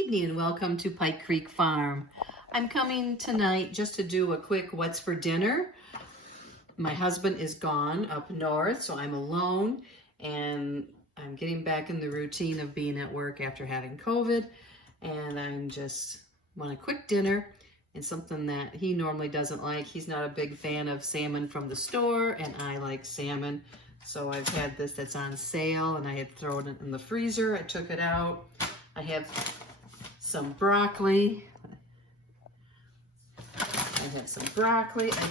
evening and welcome to Pike Creek Farm. I'm coming tonight just to do a quick what's for dinner. My husband is gone up north, so I'm alone and I'm getting back in the routine of being at work after having COVID, and I'm just want a quick dinner and something that he normally doesn't like. He's not a big fan of salmon from the store, and I like salmon. So I've had this that's on sale and I had thrown it in the freezer. I took it out. I have some broccoli. I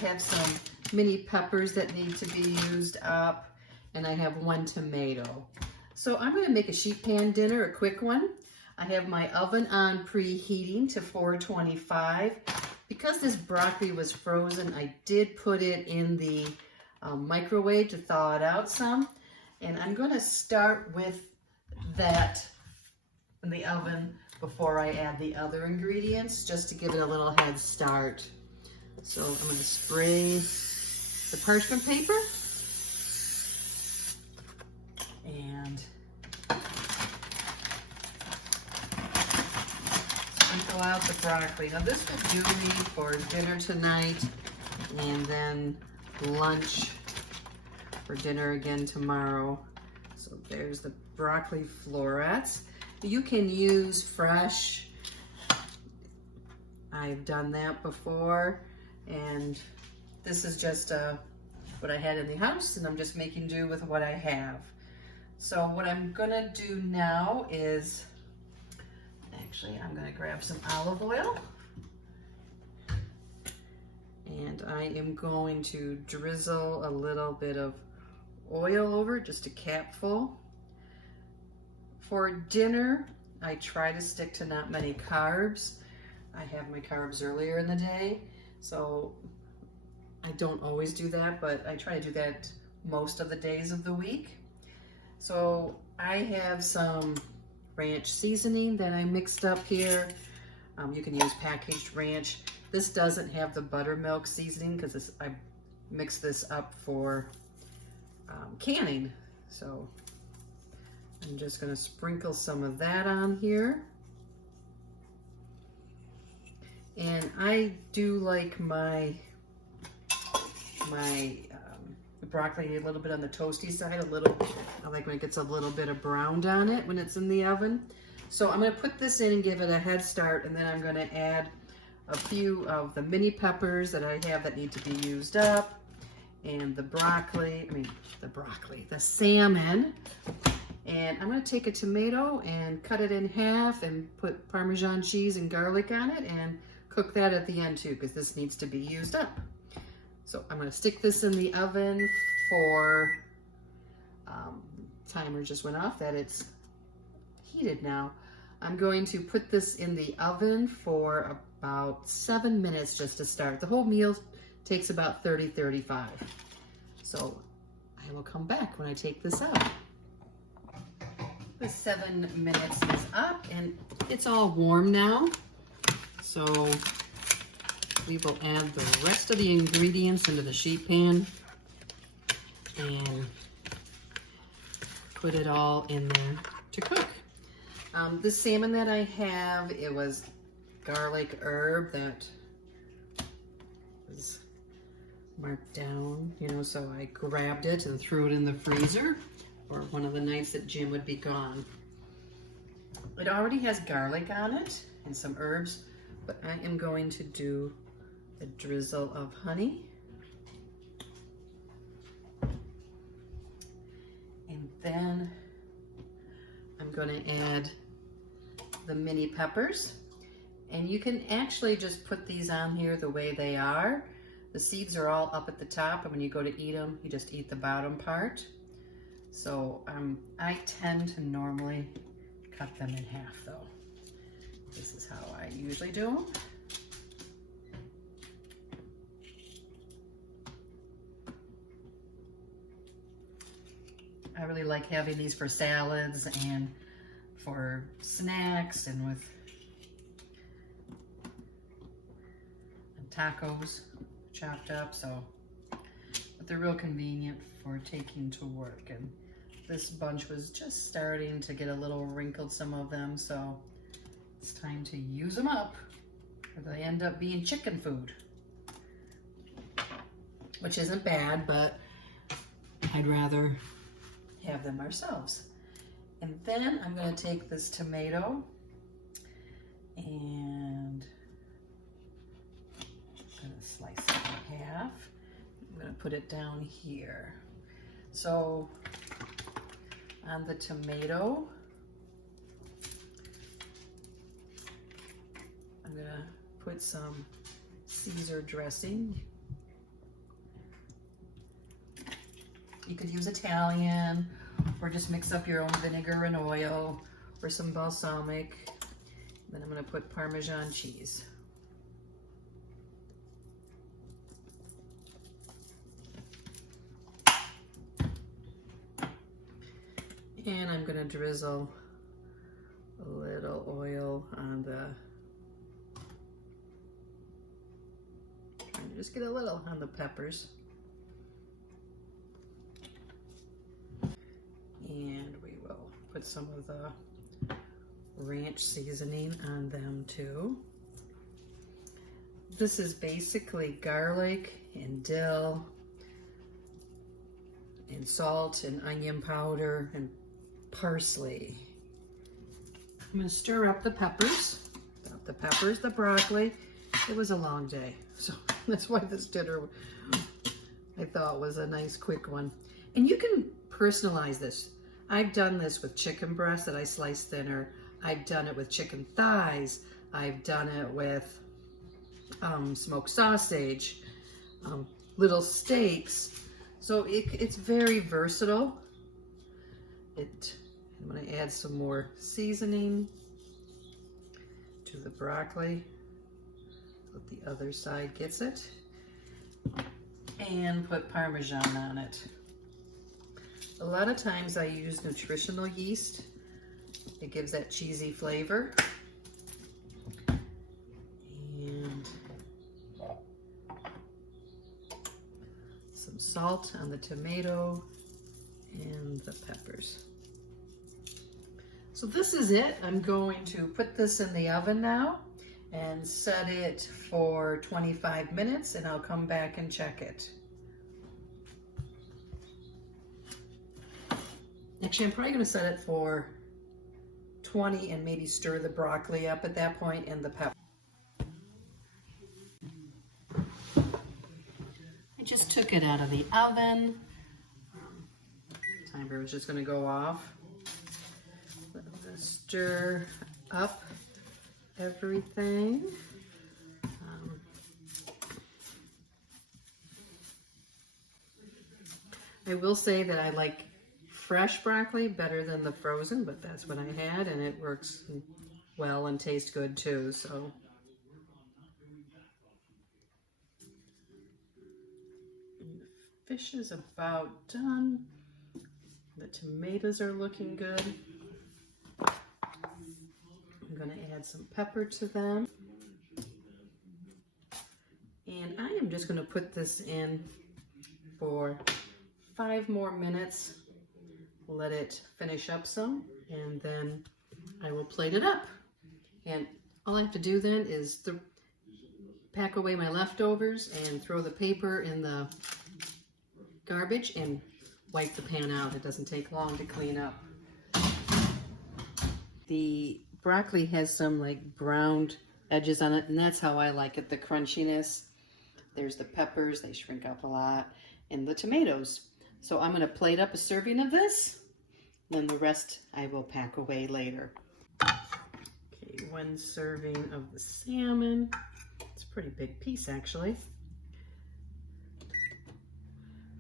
have some mini peppers that need to be used up, and I have 1 tomato. So I'm going to make a sheet pan dinner, a quick one. I have my oven on preheating to 425. Because this broccoli was frozen, I did put it in the microwave to thaw it out some, and I'm going to start with that in the oven before I add the other ingredients, just to give it a little head start. So I'm going to spray the parchment paper and sprinkle out the broccoli. Now this will do me for dinner tonight and then lunch for dinner again tomorrow. So there's the broccoli florets. You can use fresh. I've done that before, and this is just what I had in the house, and I'm just making do with what I have. So what I'm gonna do now is, actually I'm gonna grab some olive oil, and I am going to drizzle a little bit of oil over, just a capful. For dinner, I try to stick to not many carbs. I have my carbs earlier in the day, so I don't always do that, but I try to do that most of the days of the week. So I have some ranch seasoning that I mixed up here. You can use packaged ranch. This doesn't have the buttermilk seasoning because I mixed this up for canning. So I'm just going to sprinkle some of that on here. And I do like my broccoli a little bit on the toasty side, I like when it gets a little bit of browned on it when it's in the oven. So I'm going to put this in and give it a head start, and then I'm going to add a few of the mini peppers that I have that need to be used up, and the salmon. And I'm going to take a tomato and cut it in half and put Parmesan cheese and garlic on it and cook that at the end too, because this needs to be used up. So I'm going to stick this in the oven for, timer just went off that it's heated now. I'm going to put this in the oven for about 7 minutes just to start. The whole meal takes about 30-35. So I will come back when I take this out. The 7 minutes is up and it's all warm now. So we will add the rest of the ingredients into the sheet pan and put it all in there to cook. The salmon that I have, it was garlic herb that was marked down, so I grabbed it and threw it in the freezer for one of the nights that Jim would be gone. It already has garlic on it and some herbs, but I am going to do a drizzle of honey. And then I'm going to add the mini peppers. And you can actually just put these on here the way they are. The seeds are all up at the top, and when you go to eat them, you just eat the bottom part. So I tend to normally cut them in half though. This is how I usually do them. I really like having these for salads and for snacks and with tacos chopped up, but they're real convenient for taking to work. And this bunch was just starting to get a little wrinkled, some of them, so It's time to use them up, or they end up being chicken food, which isn't bad, but I'd rather have them ourselves. And then I'm going to take this tomato and I'm going to slice it in half. I'm going to put it down here. So on the tomato, I'm going to put some Caesar dressing. You could use Italian, or just mix up your own vinegar and oil, or some balsamic. Then I'm going to put Parmesan cheese. And I'm going to drizzle a little oil on the, trying to just get a little on the peppers. And we will put some of the ranch seasoning on them too. This is basically garlic and dill and salt and onion powder and parsley. I'm going to stir up the peppers. The broccoli. It was a long day, so that's why this dinner I thought was a nice quick one. And you can personalize this. I've done this with chicken breast that I slice thinner. I've done it with chicken thighs. I've done it with smoked sausage, little steaks. So it's very versatile. I'm going to add some more seasoning to the broccoli so the other side gets it. And put Parmesan on it. A lot of times I use nutritional yeast. It gives that cheesy flavor. And some salt on the tomato and the peppers. So this is it. I'm going to put this in the oven now and set it for 25 minutes, and I'll come back and check it. Actually, I'm probably going to set it for 20 and maybe stir the broccoli up at that point and the pepper. I just took it out of the oven. Timer was just going to go off. Stir up everything. I will say that I like fresh broccoli better than the frozen, but that's what I had, and it works well and tastes good too. So and the fish is about done. The tomatoes are looking good. I'm going to add some pepper to them. And I am just going to put this in for 5 more minutes. Let it finish up some, and then I will plate it up. And all I have to do then is pack away my leftovers and throw the paper in the garbage and wipe the pan out. It doesn't take long to clean up. The broccoli has some like browned edges on it, and that's how I like it, the crunchiness. There's the peppers, they shrink up a lot, and the tomatoes. So I'm going to plate up a serving of this, then the rest I will pack away later. Okay, 1 serving of the salmon. It's a pretty big piece actually.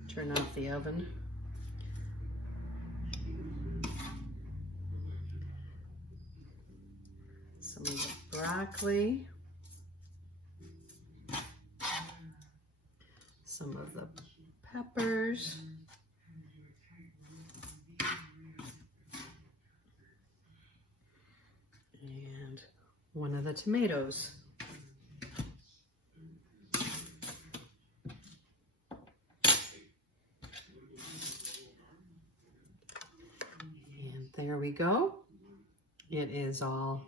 Turn off the oven. Some of the broccoli. Some of the peppers. And 1 of the tomatoes. And there we go. It is all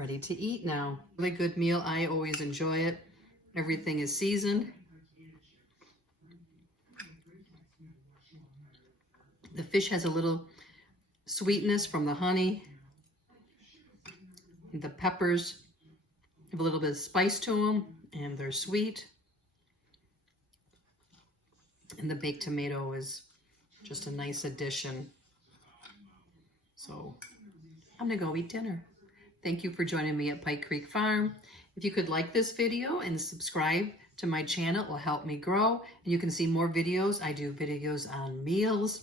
Ready to eat now. Really good meal. I always enjoy it. Everything is seasoned. The fish has a little sweetness from the honey. The peppers have a little bit of spice to them, and they're sweet. And the baked tomato is just a nice addition. So I'm gonna go eat dinner. Thank you for joining me at Pike Creek Farm. If you could like this video and subscribe to my channel, it will help me grow. And you can see more videos. I do videos on meals,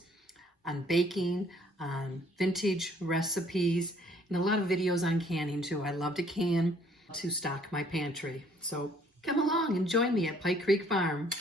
on baking, on vintage recipes, and a lot of videos on canning too. I love to can to stock my pantry. So come along and join me at Pike Creek Farm.